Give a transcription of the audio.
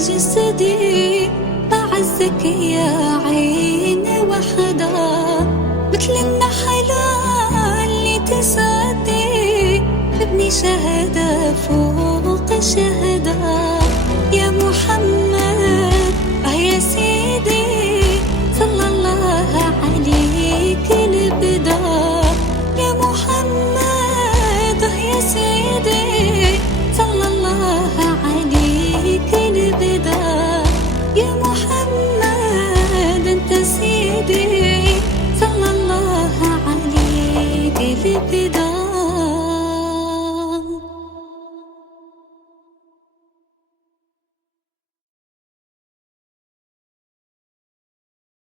جسدي بعزك يا عين وحدا، مثل النحلة اللي تصدي ابني شهادة فوق شهادة. يا محمد يا سيدي صلى الله عليك البدا. يا محمد يا سيدي صلى الله عليك البدا. يا محمد انت سيدي